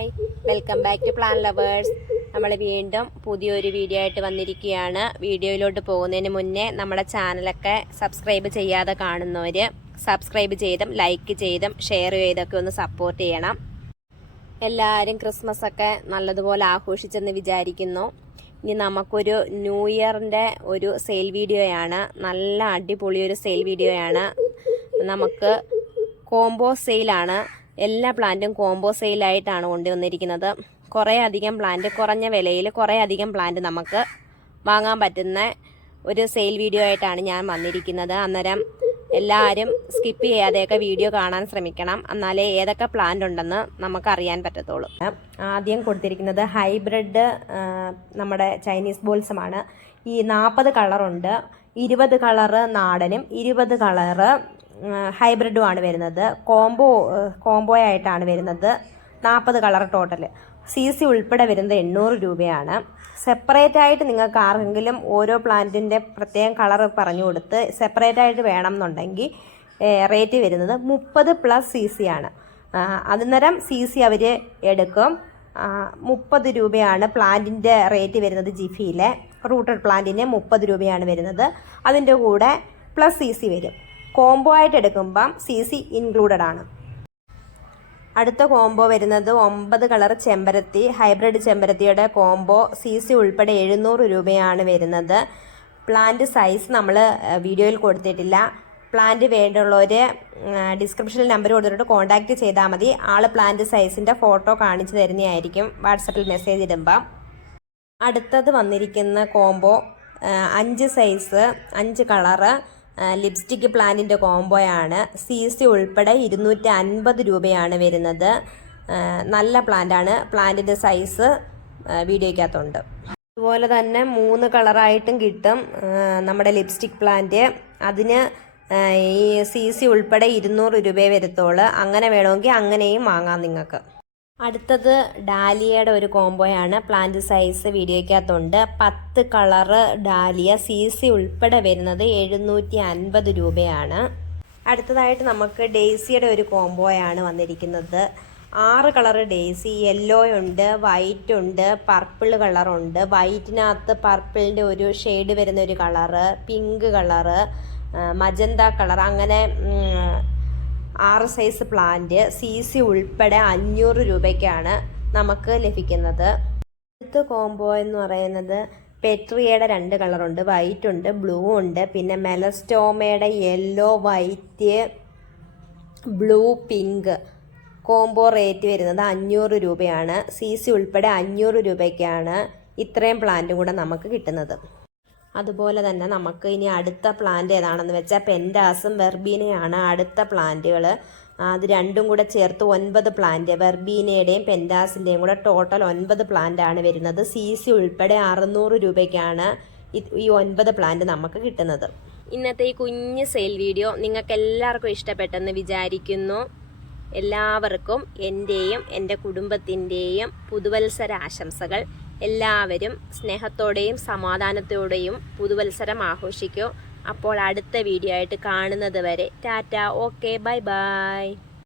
Hi, welcome back to Plant Lovers. നമ്മൾ വീണ്ടും പുതിയൊരു വീഡിയോ ആയിട്ട് വന്നിരിക്കുകയാണ്. വീഡിയോയിലോട്ട് പോകുന്നതിന് മുന്നേ നമ്മുടെ ചാനലൊക്കെ സബ്സ്ക്രൈബ് ചെയ്യാതെ കാണുന്നവർ സബ്സ്ക്രൈബ് ചെയ്തും ലൈക്ക് ചെയ്തും ഷെയർ ചെയ്തൊക്കെ ഒന്ന് സപ്പോർട്ട് ചെയ്യണം. എല്ലാവരും ക്രിസ്മസ് ഒക്കെ നല്ലതുപോലെ ആഘോഷിച്ചെന്ന് വിചാരിക്കുന്നു. ഇനി നമുക്കൊരു ന്യൂ ഇയറിൻ്റെ ഒരു സെയിൽ വീഡിയോയാണ്. നല്ല അടിപൊളി ഒരു സെയിൽ വീഡിയോയാണ്. നമുക്ക് കോംബോ സെയിലാണ്. എല്ലാ പ്ലാന്റും കോംബോ സെയിലായിട്ടാണ് കൊണ്ടുവന്നിരിക്കുന്നത്. കുറേ അധികം പ്ലാന്റ് കുറഞ്ഞ വിലയിൽ കുറേ അധികം പ്ലാന്റ് നമുക്ക് വാങ്ങാൻ പറ്റുന്ന ഒരു സെയിൽ വീഡിയോ ആയിട്ടാണ് ഞാൻ വന്നിരിക്കുന്നത്. അന്നേരം എല്ലാവരും സ്കിപ്പ് ചെയ്യാതെയൊക്കെ വീഡിയോ കാണാൻ ശ്രമിക്കണം. എന്നാലേ ഏതൊക്കെ പ്ലാന്റ് ഉണ്ടെന്ന് നമുക്കറിയാൻ പറ്റത്തുള്ളൂ. ആദ്യം കൊടുത്തിരിക്കുന്നത് ഹൈബ്രിഡ് നമ്മുടെ ചൈനീസ് ബോൾസമാണ്. ഈ 40 കളറുണ്ട്. 20 കളറ് നാടനും 20 കളറ് ഹൈബ്രിഡുമാണ് വരുന്നത്. കോംബോ ആയിട്ടാണ് വരുന്നത്. 40 കളർ ടോട്ടൽ. CC ഉൾപ്പെടെ വരുന്നത് 800 രൂപയാണ്. സെപ്പറേറ്റ് ആയിട്ട് നിങ്ങൾക്ക് ആർക്കെങ്കിലും ഓരോ പ്ലാന്റിൻ്റെ പ്രത്യേകം കളർ പറഞ്ഞു കൊടുത്ത് സെപ്പറേറ്റ് ആയിട്ട് വേണം എന്നുണ്ടെങ്കിൽ റേറ്റ് വരുന്നത് 30+ CC ആണ്. അന്നേരം CC അവർ എടുക്കും. 30 രൂപയാണ് പ്ലാന്റിൻ്റെ റേറ്റ് വരുന്നത്. ജിഫിയിലെ റൂട്ടഡ് പ്ലാന്റിന് 30 രൂപയാണ് വരുന്നത്. അതിൻ്റെ കൂടെ +CC വരും. കോംബോ ആയിട്ട് എടുക്കുമ്പം CC ഇൻക്ലൂഡഡ് ആണ്. അടുത്ത കോംബോ വരുന്നത് 9 കളർ ചെമ്പരത്തി, ഹൈബ്രിഡ് ചെമ്പരത്തിയുടെ കോംബോ. CC ഉൾപ്പെടെ 700 രൂപയാണ് വരുന്നത്. പ്ലാന്റ് സൈസ് നമ്മൾ വീഡിയോയിൽ കൊടുത്തിട്ടില്ല. പ്ലാന്റ് വേണ്ടുള്ളവർ ഡിസ്ക്രിപ്ഷനിൽ നമ്പർ കൊടുത്തിട്ട് കോൺടാക്റ്റ് ചെയ്താൽ മതി. പ്ലാന്റ് സൈസിൻ്റെ ഫോട്ടോ കാണിച്ചു തരുന്നതായിരിക്കും വാട്സപ്പിൽ മെസ്സേജ് ഇടുമ്പം. അടുത്തത് വന്നിരിക്കുന്ന കോംബോ 5 സൈസ് 5 കളറ് ലിപ്സ്റ്റിക് പ്ലാന്റിൻ്റെ കോംബോയാണ്. CC ഉൾപ്പെടെ 250 രൂപയാണ് വരുന്നത്. നല്ല പ്ലാന്റാണ്. പ്ലാന്റിൻ്റെ സൈസ് വീഡിയോയ്ക്കകത്തുണ്ട്. അതുപോലെ തന്നെ 3 കളറായിട്ടും കിട്ടും നമ്മുടെ ലിപ്സ്റ്റിക് പ്ലാന്റ്. അതിന് ഈ CC ഉൾപ്പെടെ 200 രൂപയെ വരത്തുള്ളൂ. അങ്ങനെ വേണമെങ്കിൽ അങ്ങനെയും വാങ്ങാം നിങ്ങൾക്ക്. അടുത്തത് ഡാലിയയുടെ ഒരു കോംബോയാണ്. പ്ലാന്റ് സൈസ് വീഡിയോയ്ക്കകത്തുണ്ട്. 10 കളറ് ഡാലിയ. CC ഉൾപ്പെടെ വരുന്നത് 750 രൂപയാണ്. അടുത്തതായിട്ട് നമുക്ക് ഡെയ്സിയുടെ ഒരു കോംബോയാണ് വന്നിരിക്കുന്നത്. 6 കളറ് ഡെയ്സി. യെല്ലോ ഉണ്ട്, വൈറ്റ് ഉണ്ട്, പർപ്പിൾ കളറുണ്ട്. വൈറ്റിനകത്ത് പർപ്പിളിൻ്റെ ഒരു ഷെയ്ഡ് വരുന്ന ഒരു colour, pink colour, magenta colour, അങ്ങനെ 6 സൈസ് പ്ലാന്റ്. CC ഉൾപ്പെടെ 500 രൂപയ്ക്കാണ് നമുക്ക് ലഭിക്കുന്നത്. അടുത്ത കോംബോ എന്ന് പറയുന്നത് പെട്രിയയുടെ 2 കളറുണ്ട്. വൈറ്റ് ഉണ്ട്, ബ്ലൂ ഉണ്ട്. പിന്നെ മെലസ്റ്റോമയുടെ yellow, white, blue, pink. Combo rate വരുന്നത് 500 രൂപയാണ്. CC ഉൾപ്പെടെ 500 രൂപയ്ക്കാണ് ഇത്രയും പ്ലാന്റും കൂടെ നമുക്ക് കിട്ടുന്നത്. അതുപോലെ തന്നെ നമുക്ക് ഇനി അടുത്ത പ്ലാന്റ് ഏതാണെന്ന് വെച്ചാൽ പെൻഡാസും വെർബീനയാണ് അടുത്ത പ്ലാന്റുകൾ. അത് രണ്ടും കൂടെ ചേർത്ത് 9 പ്ലാന്റ്. വെർബീനയുടെയും പെൻഡാസിൻ്റെയും കൂടെ ടോട്ടൽ 9 പ്ലാന്റ് ആണ് വരുന്നത്. CC ഉൾപ്പെടെ 600 രൂപയ്ക്കാണ് ഈ 9 പ്ലാന്റ് നമുക്ക് കിട്ടുന്നത്. ഇന്നത്തെ ഈ കുഞ്ഞ് സെയിൽ വീഡിയോ നിങ്ങൾക്ക് എല്ലാവർക്കും ഇഷ്ടപ്പെട്ടെന്ന് വിചാരിക്കുന്നു. എല്ലാവർക്കും എൻ്റെയും എൻ്റെ കുടുംബത്തിൻ്റെയും പുതുവത്സര ആശംസകൾ. എല്ലാവരും സ്നേഹത്തോടെയും സമാധാനത്തോടെയും പുതുവത്സരം ആഘോഷിക്കൂ. അപ്പോൾ അടുത്ത വീഡിയോ ആയിട്ട് കാണുന്നത് വരെ ടാറ്റ. Okay, bye bye.